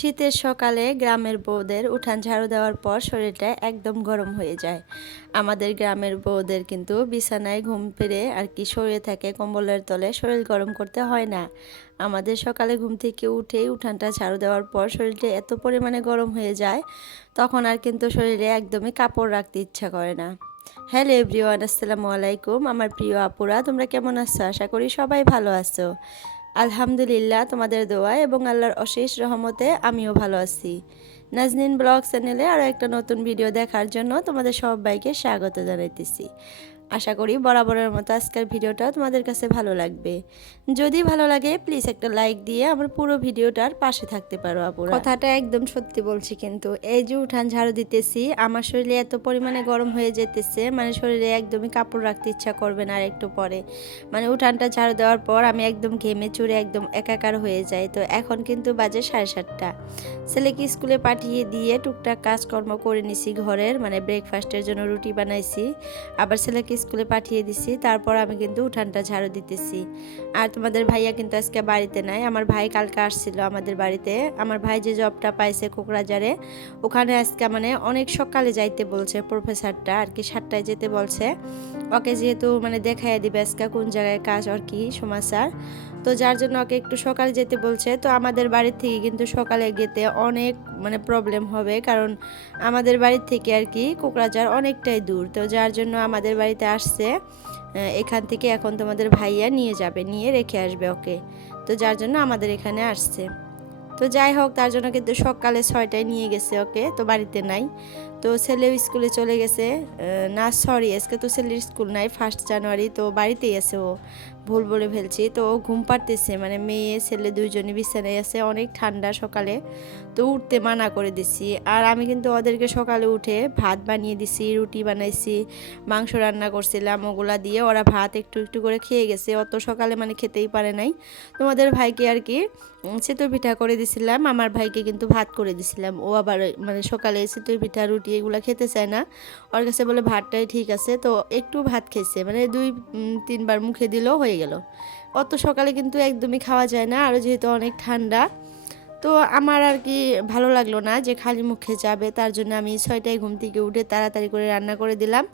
শীতের সকালে গ্রামের বউদের উঠান ঝাড়ু দেওয়ার পর শরীরটা একদম গরম হয়ে যায়। আমাদের গ্রামের বউদের কিন্তু বিছানায় ঘুম পেড়ে আর কি শুয়ে থাকে কম্বলের তলে, শরীর গরম করতে হয় না। আমাদের সকালে ঘুম থেকে উঠেই উঠানটা ঝাড়ু দেওয়ার পর শরীরটা এত পরিমাণে গরম হয়ে যায়, তখন আর কিন্তু শরীরে একদমই কাপড় রাখতে ইচ্ছা করে না। হ্যালো এভরিওয়ান, আসসালামু আলাইকুম আমার প্রিয় আপুরা, তোমরা কেমন আছো? আশা করি সবাই ভালো আছো। আলহামদুলিল্লাহ, তোমাদের দোয়া এবং আল্লাহর অশেষ রহমতে আমিও ভালো আছি। নাজনীন ব্লগ চ্যানেলে আরও একটা নতুন ভিডিও দেখার জন্য তোমাদের সবাইকে স্বাগত জানাইতেছি। আশা করি বরাবরের মতো আজকের ভিডিওটা তোমাদের কাছে ভালো লাগবে। যদি ভালো লাগে প্লিজ একটা লাইক দিয়ে আমার পুরো ভিডিওটার পাশে থাকতে পারো আপুরা। কথাটা একদম সত্যি বলছি, কিন্তু এই যে উঠান ঝাড়ু দিতেছি আমার শরীরে এত পরিমাণে গরম হয়ে যেতেছে, মানে শরীরে একদমই কাপড় রাখতে ইচ্ছা করবে না আর একটু পরে। মানে উঠানটা ঝাড়ু দেওয়ার পর আমি একদম ঘেমে চুরে একদম একাকার হয়ে যাই। তো এখন কিন্তু বাজে 7:30। ছেলেকে স্কুলে পাঠিয়ে দিয়ে টুকটাক কাজকর্ম করে নিছি ঘরের, মানে ব্রেকফাস্টের জন্য রুটি বানাইছি, আবার ছেলেকে স্কুলে পাঠিয়ে দিছি। তারপর আমি কিন্তু উঠানটা ঝাড়ু দিতেছি। আর তোমাদের ভাইয়া কিন্তু আজকে বাড়িতে নাই। আমার ভাই কালকে আসছিল আমাদের বাড়িতে। আমার ভাই যে জবটা পাইছে কোকরাঝারে, ওখানে আজকে মানে অনেক সকালে যাইতে বলছে প্রফেসরটা আর কি, 7টায় যেতে বলছে ওকে, যেহেতু মানে দেখাইয়া দিবে আজকে কোন জায়গায় কাজ আর কি সমাচার। তো যার জন্য ওকে একটু সকালে যেতে বলছে। তো আমাদের বাড়ির থেকে কিন্তু সকালে যেতে অনেক মানে প্রবলেম হবে, কারণ আমাদের বাড়ির থেকে আর কি কোকরাঝার অনেকটাই দূর। তো যার জন্য আমাদের বাড়িতে আসছে, এখান থেকে এখন তোমাদের ভাইয়া নিয়ে যাবে, নিয়ে রেখে আসবে ওকে। তো যার জন্য আমাদের এখানে আসছে। তো যাই হোক, তার জন্য কিন্তু সকালে 6টায় নিয়ে গেছে ওকে, তো বাড়িতে নাই। তো ছেলেও স্কুলে চলে গেছে। না সরি, আজকে তো ছেলের স্কুল নাই, 1 জানুয়ারি, তো বাড়িতেই আছে ও, ভুল বলে ফেলছি। তো ও ঘুম পাড়তেছে, মানে মেয়ে ছেলে দুইজনই বিছানায় আছে, অনেক ঠান্ডা সকালে, তো উঠতে মানা করে দিছি। আর আমি কিন্তু ওদেরকে সকালে উঠে ভাত বানিয়ে দিছি, রুটি বানাইছি, মাংস রান্না করছিলাম, ওগুলা দিয়ে ওরা ভাত একটু একটু করে খেয়ে গেছে। অত সকালে মানে খেতেই পারে নাই। তোমাদের ভাইকে আর কি চিতই পিঠা করে দিছিলাম, আমার ভাইকে কিন্তু ভাত করে দিছিলাম। ও আবার মানে সকালে চিতই পিঠা রুটি এগুলো খেতে চায় না, ওর কাছে বলে ভাতটাই ঠিক আছে। তো একটু ভাত খেয়েছে, মানে 2-3 বার মুখে দিলেও হয়ে গেল। অত সকালে কিন্তু একদমই খাওয়া যায় না, আর যেহেতু অনেক ঠান্ডা, তো আমার আর কি ভালো লাগলো না যে খালি মুখে যাবে। তার জন্য আমি 6টায় ঘুম থেকে উঠে তাড়াতাড়ি করে রান্না করে দিলাম।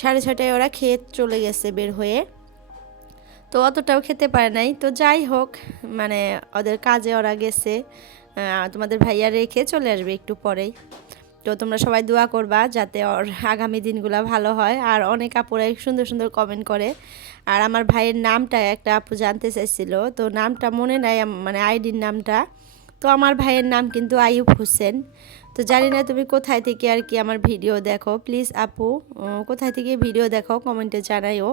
6:30টায় ওরা খেয়ে চলে গেছে বের হয়ে, তো অতটাও খেতে পারে নাই। তো যাই হোক, মানে ওদের কাজে ওরা গেছে, তোমাদের ভাইয়া রেখে চলে আসবে একটু পরেই। তো তোমরা সবাই দোয়া করবা যাতে ওর আগামী দিনগুলো ভালো হয়। আর অনেক আপুরা সুন্দর সুন্দর কমেন্ট করে। আর আমার ভাইয়ের নামটা একটা আপু জানতে চাইছিল, তো নামটা মনে নাই, মানে আইডির নামটা। তো আমার ভাইয়ের নাম কিন্তু আইয়ুব হোসেন। তো জানি না তুমি কোথায় থেকে আর কি আমার ভিডিও দেখো, প্লিজ আপু কোথায় থেকে ভিডিও দেখো কমেন্টে জানাইও।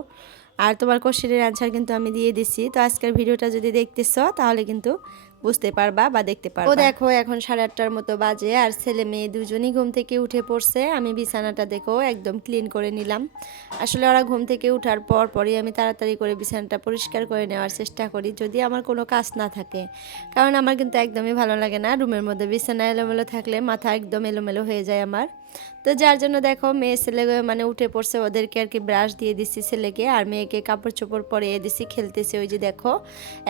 আর তোমার কোশ্চেনের অ্যান্সার কিন্তু আমি দিয়ে দিচ্ছি। তো আজকের ভিডিওটা যদি দেখতেছ তাহলে কিন্তু বুঝতে পারবা বা দেখতে পারবা। ও দেখো এখন 8:30টার মতো বাজে, আর ছেলে মেয়ে দুজনই ঘুম থেকে উঠে পড়ছে। আমি বিছানাটা দেখো একদম ক্লিন করে নিলাম। আসলে ওরা ঘুম থেকে উঠার পরই আমি তাড়াতাড়ি করে বিছানাটা পরিষ্কার করে নেওয়ার চেষ্টা করি, যদি আমার কোনো কাজ না থাকে। কারণ আমার কিন্তু একদমই ভালো লাগে না রুমের মধ্যে বিছানা এলোমেলো থাকলে, মাথা একদম এলোমেলো হয়ে যায় আমার। তো যার জন্য দেখো মেয়ে ছেলে মানে উঠে পড়ছে, ওদেরকে আর কি ব্রাশ দিয়ে দিচ্ছি ছেলেকে, আর মেয়েকে কাপড় চোপড় পরিয়ে দিচ্ছি, খেলতেছে ওই যে দেখো,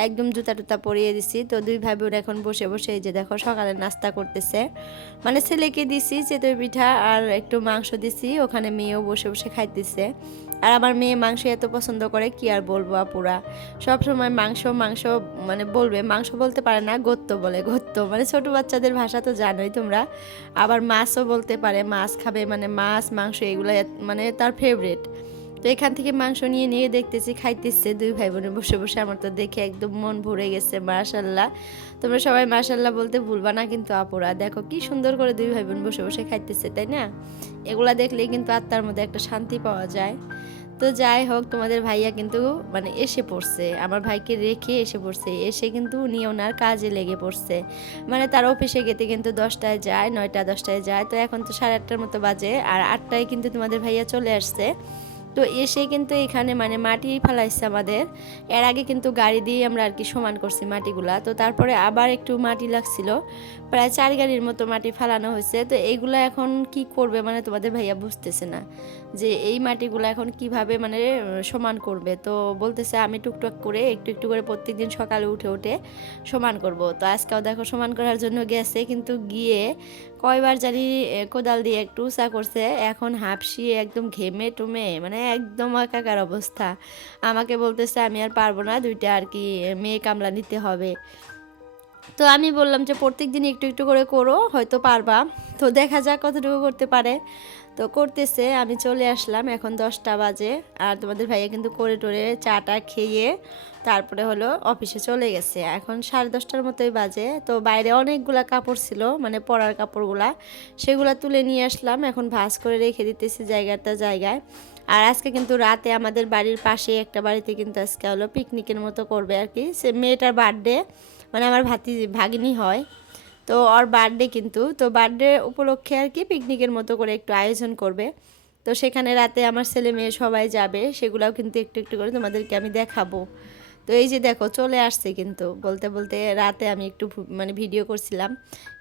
একদম জুতা টুতা পরিয়ে দিছি। তো দুই ভাই বোন এখন বসে বসে এই যে দেখো সকালে নাস্তা করতেছে। মানে ছেলেকে দিছি চিতই পিঠা আর একটু মাংস দিছি, ওখানে মেয়েও বসে বসে খাইতেছে। আর আমার মেয়ে মাংস এত পছন্দ করে কি আর বলবো আপুরা, সব সময় মাংস মাংস মানে বলবে, মাংস বলতে পারে না, গত্ত বলে, গত্ত মানে ছোট বাচ্চাদের ভাষা তো জানোই তোমরা। আবার মাছও বলতে পারে, মাছ খাবে, মানে মাছ মাংস এগুলো মানে তার ফেভারিট। তো এখান থেকে মাংস নিয়ে নিয়ে দেখতেছি খাইতেছে দুই ভাই বোনে বসে বসে। আমার তো দেখে একদম মন ভরে গেছে, মাশাল্লাহ। তোমরা সবাই মাশাল্লাহ বলতে ভুলবা না কিন্তু আপুরা, দেখো কি সুন্দর করে দুই ভাই বোন বসে বসে খাইতেছে, তাই না? এগুলা দেখলেই কিন্তু আত্মার মধ্যে একটা শান্তি পাওয়া যায়। তো যাই হোক, তোমাদের ভাইয়া কিন্তু মানে এসে পড়ছে, আমার ভাইকে রেখে এসে পড়ছে, এসে কিন্তু উনি ওনার কাজে লেগে পড়ছে। মানে তার অফিসে গেতে কিন্তু 10টায় যায়, 9টা-10টায় যায়। তো এখন তো 8:30টার মতো বাজে, আর 8টায় কিন্তু তোমাদের ভাইয়া চলে আসছে। তো এসে কিন্তু এখানে মানে মাটি ফেলাইছে আমাদের। এর আগে কিন্তু গাড়ি দিয়ে আমরা আর কি সমান করছি মাটিগুলা। তো তারপরে আবার একটু মাটি লাগছিল, প্রায় 4 গাড়ির মতো মাটি ফালানো হয়েছে। তো এইগুলো এখন কি করবে মানে তোমাদের ভাইয়া বুঝতেছে না যে এই মাটিগুলো এখন কিভাবে মানে সমান করবে। তো বলতেছে আমি টুকটাক করে একটু একটু করে প্রত্যেকদিন সকালে উঠে উঠে সমান করব। তো আজকেও দেখো সমান করার জন্য গেছে, কিন্তু গিয়ে কয়বার জানি কোদাল দিয়ে একটু উঁচা করছে, এখন হাঁপসিয়ে একদম ঘেমে টুমে মানে একদম একাকার অবস্থা। আমাকে বলতেছে আমি আর পারবো না, দুইটা আর কি মেয়ে কামলা নিতে হবে। তো আমি বললাম যে প্রত্যেক দিন একটু একটু করে করো, হয়তো পারবা। তো দেখা যাক কতটুকু করতে পারে। তো করতেছে, আমি চলে আসলাম, এখন 10টা বাজে। আর তোমাদের ভাইয়া কিন্তু করে টোরে চাটা খেয়ে তারপরে হলো অফিসে চলে গেছে। এখন 10:30টার মতোই বাজে। তো বাইরে অনেকগুলা কাপড় ছিল মানে পরার কাপড়গুলা, সেগুলা তুলে নিয়ে আসলাম, এখন ভাঁজ করে রেখে দিতেছি জায়গাটা জায়গায়। আর আজকে কিন্তু রাতে আমাদের বাড়ির পাশে একটা বাড়িতে কিন্তু আজকে হলো পিকনিকের মতো করবে আর কি। সে মেয়েটার বার্থডে, মানে আমার ভাগিনী হয়, তো ওর বার্থডে কিন্তু, তো বার্থডে উপলক্ষে আর কি পিকনিকের মতো করে একটু আয়োজন করবে। তো সেখানে রাতে আমার ছেলে মেয়ে সবাই যাবে, সেগুলাও কিন্তু একটু একটু করে তোমাদেরকে আমি দেখাবো। তো এই যে দেখো চলে আসছে কিন্তু বলতে বলতে, রাতে আমি একটু মানে ভিডিও করছিলাম।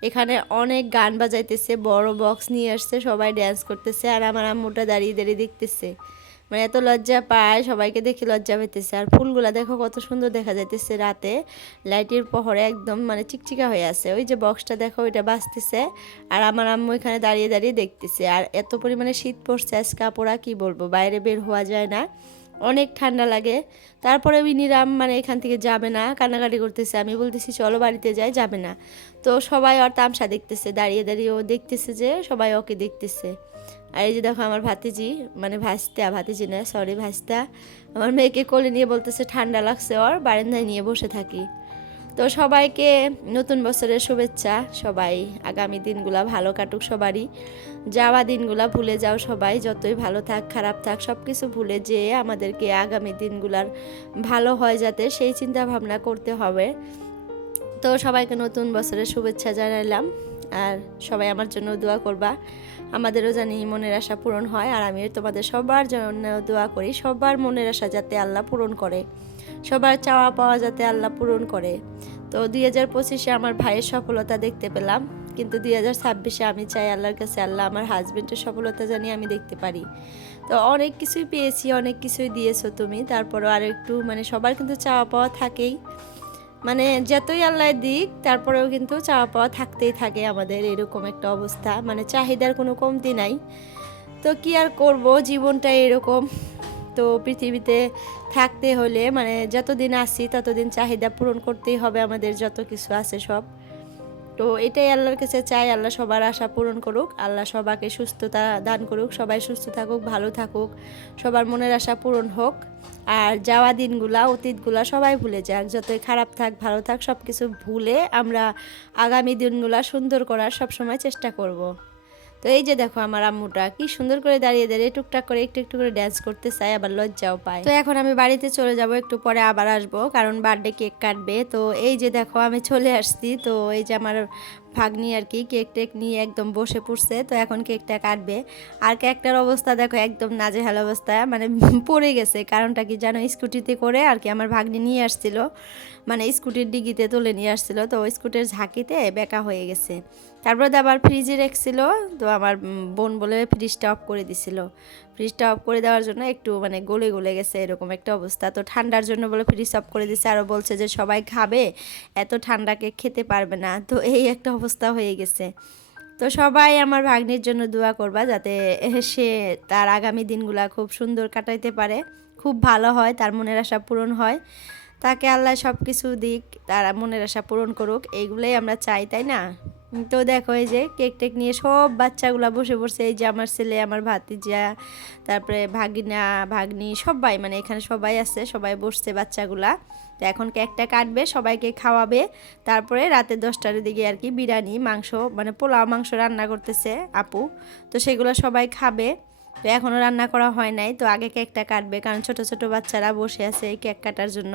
এখানে অনেক গান বাজাইতেছে, বড় বক্স নিয়ে আসছে, সবাই ড্যান্স করতেছে, আর আমার আম্মুটা দাঁড়িয়ে দাঁড়িয়ে দেখতেছে, মানে এত লজ্জা পায়, সবাইকে দেখে লজ্জা পেতেছে। আর ফুলগুলা দেখো কত সুন্দর দেখা যাইতেছে রাতে, লাইটের পহরে একদম মানে চিকচিকা হয়ে আছে। ওই যে বক্সটা দেখো ওইটা বাজতেছে, আর আমার আম্মু এখানে দাঁড়িয়ে দাঁড়িয়ে দেখতেছে। আর এত পরিমাণে শীত পড়ছে আজকে, পোড়া কি বলবো, বাইরে বের হওয়া যায় না, অনেক ঠান্ডা লাগে। তারপরে বিনিরাম মানে এখান থেকে যাবে না, কান্নাকাটি করতেছে। আমি বলতেছি চলো বাড়িতে যাই, যাবে না। তো সবাই ওর তামসা দেখতেছে, দাঁড়িয়ে দাঁড়িয়ে ও দেখতেছে যে সবাই ওকে দেখতেছে। আর এই যে দেখো আমার ভাতিজি, মানে ভাতিজি না সরি ভাস্তা, আমার মেয়েকে কোলে নিয়ে বলতেছে ঠান্ডা লাগছে, ওর বারান্দায় নিয়ে বসে থাকি। তো সবাইকে নতুন বছরের শুভেচ্ছা। সবাই আগামী দিনগুলা ভালো কাটুক সবারই, যাওয়া দিনগুলা ভুলে যাও সবাই, যতই ভালো থাক খারাপ থাক সব কিছু ভুলে যেয়ে আমাদেরকে আগামী দিনগুলার ভালো হয় যাতে, সেই চিন্তা ভাবনা করতে হবে। তো সবাইকে নতুন বছরের শুভেচ্ছা জানালাম, আর সবাই আমার জন্য দোয়া করবা, আমাদেরও জানি মনের আশা পূরণ হয়। আর আমি তোমাদের সবার জন্য দোয়া করি, সবার মনের আশা যাতে আল্লাহ পূরণ করে, সবার চাওয়া পাওয়া যাতে আল্লাহ পূরণ করে। তো 2025-এ আমার ভাইয়ের সফলতা দেখতে পেলাম, কিন্তু 2026-এ আমি চাই আল্লাহর কাছে আল্লাহ আমার হাজবেন্ডের সফলতা জানি আমি দেখতে পারি। তো অনেক কিছুই পেয়েছি, অনেক কিছুই দিয়েছো তুমি, তারপরও আর একটু মানে সবার কিন্তু চাওয়া পাওয়া থাকেই, মানে যতই আল্লাহ দিক তারপরেও কিন্তু চাওয়া পাওয়া থাকতেই থাকে আমাদের, এরকম একটা অবস্থা, মানে চাহিদার কোনো কমতি নাই। তো কি আর করব, জীবনটা এরকম। তো পৃথিবীতে থাকতে হলে মানে যতদিন আসি ততদিন চাহিদা পূরণ করতেই হবে আমাদের, যত কিছু আছে সব। তো এটাই আল্লাহর কাছে চাই, আল্লাহ সবার আশা পূরণ করুক, আল্লাহ সবাইকে সুস্থতা দান করুক, সবাই সুস্থ থাকুক, ভালো থাকুক, সবার মনের আশা পূরণ হোক। আর যাওয়া দিনগুলা অতীতগুলা সবাই ভুলে যাক, যতই খারাপ থাক ভালো থাক সব কিছু ভুলে আমরা আগামী দিনগুলা সুন্দর করার সবসময় চেষ্টা করব। তো এই যে দেখো আমার আম্মুটা কি সুন্দর করে দাঁড়িয়ে দাঁড়িয়ে টুকটাক করে একটু একটু করে ড্যান্স করতে চায়, আবার লজ্জাও পায়। তো এখন আমি বাড়িতে চলে যাব, একটু পরে আবার আসবো কারণ বার্থডে কেক কাটবে। তো এই যে দেখো আমি চলে আসছি, তো এই যে আমার ভাগ্নি আর কি কেক টেক নিয়ে একদম বসে পড়ছে। তো এখন কেকটা কাটবে, আর কেকটার অবস্থা দেখো একদম নাজেহাল অবস্থা, মানে পড়ে গেছে। কারণটা কি জানো, স্কুটিতে করে আর কি আমার ভাগ্নি নিয়ে আসছিল, মানে স্কুটির ডিগিতে তুলে নিয়ে আসছিল, তো ওই স্কুটির ঝাঁকিতে বেঁকা হয়ে গেছে। তারপরে আবার ফ্রিজে রেখেছিল, তো আমার বোন বলে ফ্রিজটা অফ করে দিছিল, ফ্রিজটা অফ করে দেওয়ার জন্য একটু মানে গলে গলে গেছে এরকম একটা অবস্থা। তো ঠান্ডার জন্য বলে ফ্রিজ অফ করে দিছে, আরও বলছে যে সবাই খাবে, এত ঠান্ডা কেক খেতে পারবে না। তো এই একটা অবস্থা হয়ে গেছে। তো সবাই আমার ভাগ্নির জন্য দোয়া করবা যাতে সে তার আগামী দিনগুলা খুব সুন্দর কাটাইতে পারে, খুব ভালো হয়, তার মনের আশা পূরণ হয়, তাকে আল্লাহ সব কিছু দিক, তার মনের আশা পূরণ করুক, এইগুলোই আমরা চাই, তাই না? তো দেখো এই যে কেক টেক নিয়ে সব বাচ্চাগুলা বসে পড়ছে, এই যে আমার ছেলে, আমার ভাতিজা, তারপরে ভাগিনা ভাগ্নি সবাই, মানে এখানে সবাই আছে, সবাই বসছে বাচ্চাগুলা। তো এখন কেকটা কাটবে, সবাইকে খাওয়াবে, তারপরে রাতে 10টার দিকে আর কি বিরিয়ানি মাংস মানে পোলাও মাংস রান্না করতেছে আপু, তো সেগুলো সবাই খাবে। তো এখনও রান্না করা হয় নাই, তো আগে কেকটা কাটবে কারণ ছোট ছোট বাচ্চারা বসে আছে এই কেক কাটার জন্য।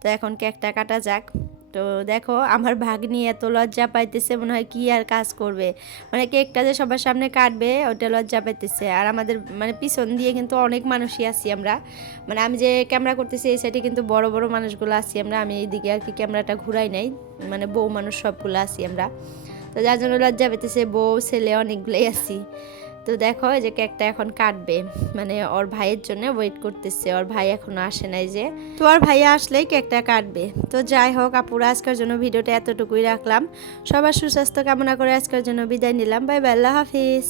তো এখন কেকটা কাটা যাক। তো দেখো আমার ভাগ্নি এত লজ্জা পাইতেছে, মনে হয় কি আর কাজ করবে, মানে কেকটা যে সবার সামনে কাটবে ওটা লজ্জা পাইতেছে। আর আমাদের মানে পিছন দিয়ে কিন্তু অনেক মানুষই আছি আমরা, মানে আমি যে ক্যামেরা করতেছি এই সাইডে কিন্তু বড় বড় মানুষগুলো আছি আমরা, আমি এইদিকে আর কি ক্যামেরাটা ঘুরাই নাই, মানে বউ মানুষ সবগুলো আছি আমরা। তো যার জন্য লজ্জা পেতেছে, বউ ছেলে অনেকগুলোই আছি। তো দেখো এই যে কেকটা এখন কাটবে, মানে ওর ভাইয়ের জন্য ওয়েট করতেছে, ওর ভাই এখনো আসে নাই যে, তো ওর ভাইয়া আসলেই কেকটা কাটবে। তো যাই হোক আপুরা, আজকের জন্য ভিডিওটা এতটুকুই রাখলাম। সবার সুস্বাস্থ্য কামনা করে আজকের জন্য বিদায় নিলাম। বাই বাই, আল্লাহ হাফিজ।